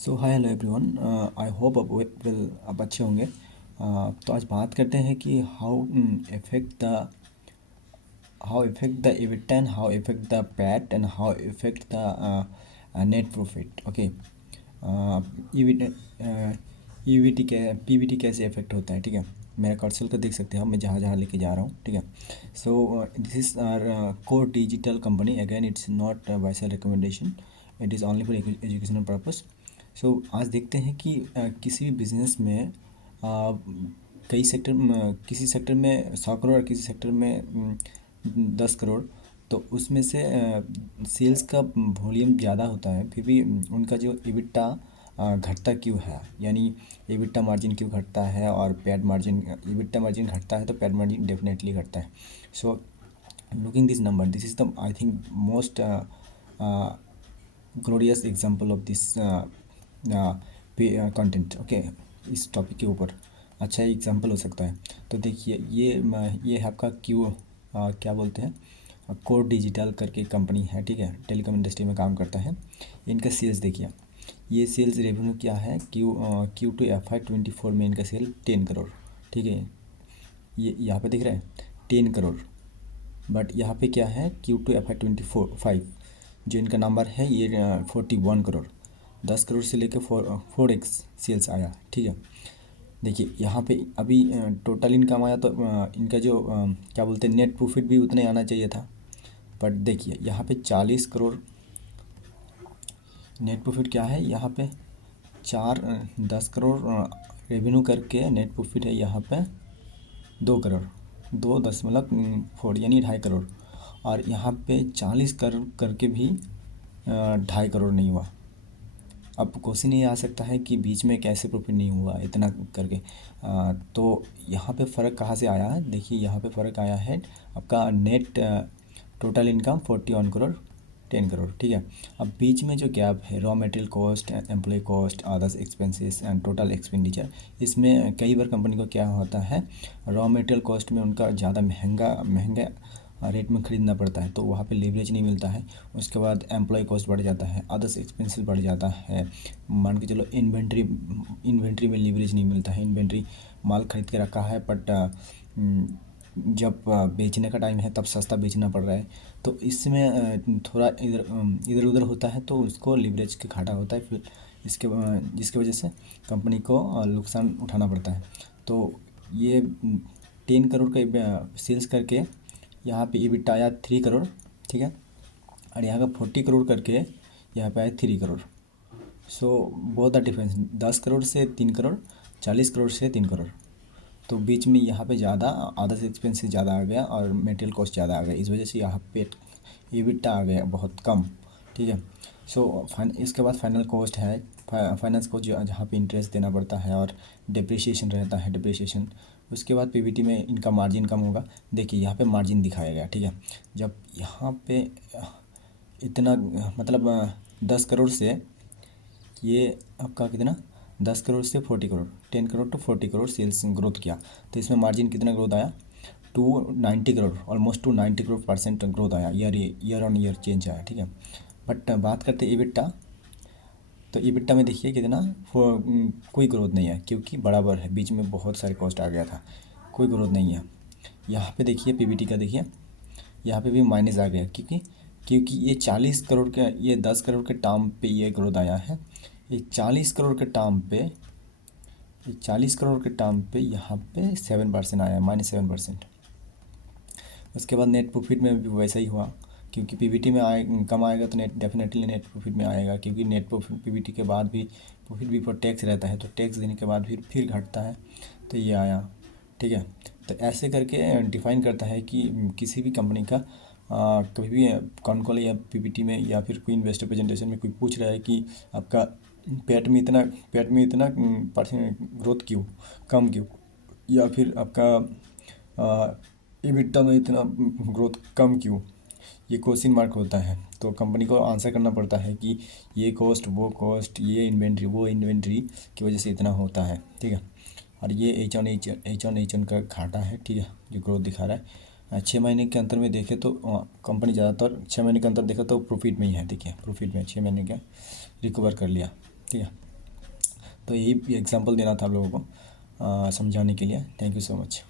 So hi hello everyone. I hope आप अच्छे होंगे। तो आज बात करते हैं कि how effect the EBITDA and how effect the PAT and how effect the net profit. Okay, EVT के पीवीटी कैसे इफेक्ट होता है। ठीक है, मेरा कर्सर का देख सकते हैं, मैं जहाँ जहाँ लेके जा रहा हूँ। ठीक है, so this is our core digital company. Again it's not buy sell recommendation, it is only for educational purpose. सो आज देखते हैं कि किसी भी बिजनेस में कई सेक्टर किसी सेक्टर में 100 करोड़ और किसी सेक्टर में 10 करोड़, तो उसमें से सेल्स का वॉल्यूम ज़्यादा होता है, फिर भी उनका जो एबिटा घटता क्यों है, यानी एबिटा मार्जिन क्यों घटता है और पैड मार्जिन, एबिटा मार्जिन घटता है तो पैड मार्जिन डेफिनेटली घटता है। So looking this number, this is the I think most glorious example of this content. Okay, इस टॉपिक के ऊपर अच्छा एग्जाम्पल हो सकता है। तो देखिए, ये है आपका क्या बोलते हैं, कोर डिजिटल करके कंपनी है। ठीक है, टेलीकॉम इंडस्ट्री में काम करता है। इनका सेल्स देखिए, ये सेल्स रेवेन्यू क्या है, Q2 FY24 में इनका सेल 10 करोड़। ठीक है, ये यहाँ पे दिख रहा है 10 करोड़, बट यहाँ पे क्या है Q2 FY25 जो इनका नंबर है ये 41 करोड़। 10 करोड़ से लेकर 4x सेल्स आया। ठीक है, देखिए यहाँ पे अभी टोटल इनकम आया तो इनका जो क्या बोलते हैं नेट प्रॉफिट भी उतना ही आना चाहिए था, बट देखिए यहाँ पे 40 करोड़ नेट प्रॉफिट क्या है, यहाँ पे 10 करोड़ रेवेन्यू करके नेट प्रॉफिट है यहाँ पे 2 करोड़, 2.4 यानी 2.5 करोड़, और यहाँ पे 40 करोड़ करके भी 2.5 करोड़ नहीं हुआ। अब क्वेश्चन ये आ सकता है कि बीच में कैसे प्रॉफिट नहीं हुआ इतना करके। तो यहाँ पे फ़र्क कहाँ से आया है, देखिए यहाँ पे फ़र्क आया है आपका net total income 41 crore 10 crore. ठीक है, अब बीच में जो गैप है raw material cost, employ cost, others expenses and total expenditure, इसमें कई बार कंपनी को क्या होता है, रॉ मटेरियल कॉस्ट में उनका ज़्यादा महंगा रेट में ख़रीदना पड़ता है, तो वहाँ पे लेवरेज नहीं मिलता है। उसके बाद एम्प्लॉय कॉस्ट बढ़ जाता है, अदर्स एक्सपेंसेस बढ़ जाता है। मान के चलो इन्वेंट्री में लेवरेज नहीं मिलता है, इन्वेंट्री माल खरीद के रखा है, बट जब बेचने का टाइम है तब सस्ता बेचना पड़ रहा है, तो इसमें थोड़ा इधर उधर होता है, तो उसको लीवरेज के घाटा होता है, फिर जिसकी वजह से कंपनी को नुकसान उठाना पड़ता है। तो ये 10 करोड़ का सेल्स करके यहाँ पे EBITDA आया 3 करोड़। ठीक है, और यहाँ का 40 करोड़ करके यहाँ पे आया 3 करोड़। सो बहुत द डिफरेंस 10 करोड़ से 3 करोड़, 40 करोड़ से 3 करोड़, तो बीच में यहाँ पे ज़्यादा अदर एक्सपेंसेस ज़्यादा आ गया और मटेरियल कॉस्ट ज़्यादा आ गया, इस वजह से यहाँ पे EBITDA आ गया बहुत कम। ठीक है, सो इसके बाद फाइनल कॉस्ट है, फाइनेंस कॉस्ट जहाँ पे इंटरेस्ट देना पड़ता है और डिप्रिसिएशन रहता है, डिप्रिसिएशन। उसके बाद पीबीटी में इनका मार्जिन कम होगा। देखिए यहाँ पे मार्जिन दिखाया गया। ठीक है, जब यहाँ पे इतना मतलब 10 करोड़ से ये आपका कितना 10 करोड़ से 40 crore, 10 crore to 40 crore sales growth किया, तो इसमें मार्जिन कितना ग्रोथ आया, 290 करोड़, ऑलमोस्ट 290 करोड़ % ग्रोथ आया, ईयर ऑन ईयर चेंज आया। ठीक है, बट बात करते हैं EBITDA, तो EBITDA में देखिए कितना कोई ग्रोथ नहीं है, क्योंकि बराबर है, बीच में बहुत सारे कॉस्ट आ गया था, कोई ग्रोथ नहीं है। यहाँ पे देखिए पीबीटी का देखिए, यहाँ पे भी माइनस आ गया, क्योंकि ये 40 करोड़ का, ये 10 करोड़ के टर्म पे ये ग्रोथ आया है, ये 40 करोड़ के टर्म पे, ये 40 करोड़ के टर्म पे यहाँ पे 7% आया, -7%। उसके बाद नेट प्रॉफिट में भी वैसा ही हुआ, क्योंकि पीबीटी में कम आएगा तो डेफिनेटली नेट प्रॉफिट में आएगा, क्योंकि नेट प्रॉफिट पीबीटी के बाद भी प्रॉफिट बिफोर टैक्स रहता है, तो टैक्स देने के बाद फिर घटता है, तो ये आया। ठीक है, तो ऐसे करके डिफाइन करता है कि किसी भी कंपनी का कभी भी कॉन कॉल या पीपीटी में या फिर कोई इन्वेस्टर प्रेजेंटेशन में कोई पूछ रहा है कि आपका पैट में इतना परसेंट ग्रोथ क्यों, कम क्यों, या फिर आपका EBITDA में इतना ग्रोथ कम क्यों, ये क्वेश्चन मार्क होता है, तो कंपनी को आंसर करना पड़ता है कि ये कॉस्ट वो कॉस्ट, ये इन्वेंट्री वो इन्वेंट्री की वजह से इतना होता है। ठीक है, और ये एच ऑन का घाटा है। ठीक है, जो ग्रोथ दिखा रहा है 6 महीने के अंतर में देखें तो कंपनी ज़्यादातर 6 महीने के अंतर देखा तो प्रॉफिट में ही है। देखिए प्रॉफिट में 6 महीने का रिकवर कर लिया। ठीक है, तो यही एग्जांपल देना था आप लोगों को समझाने के लिए। Thank you so much.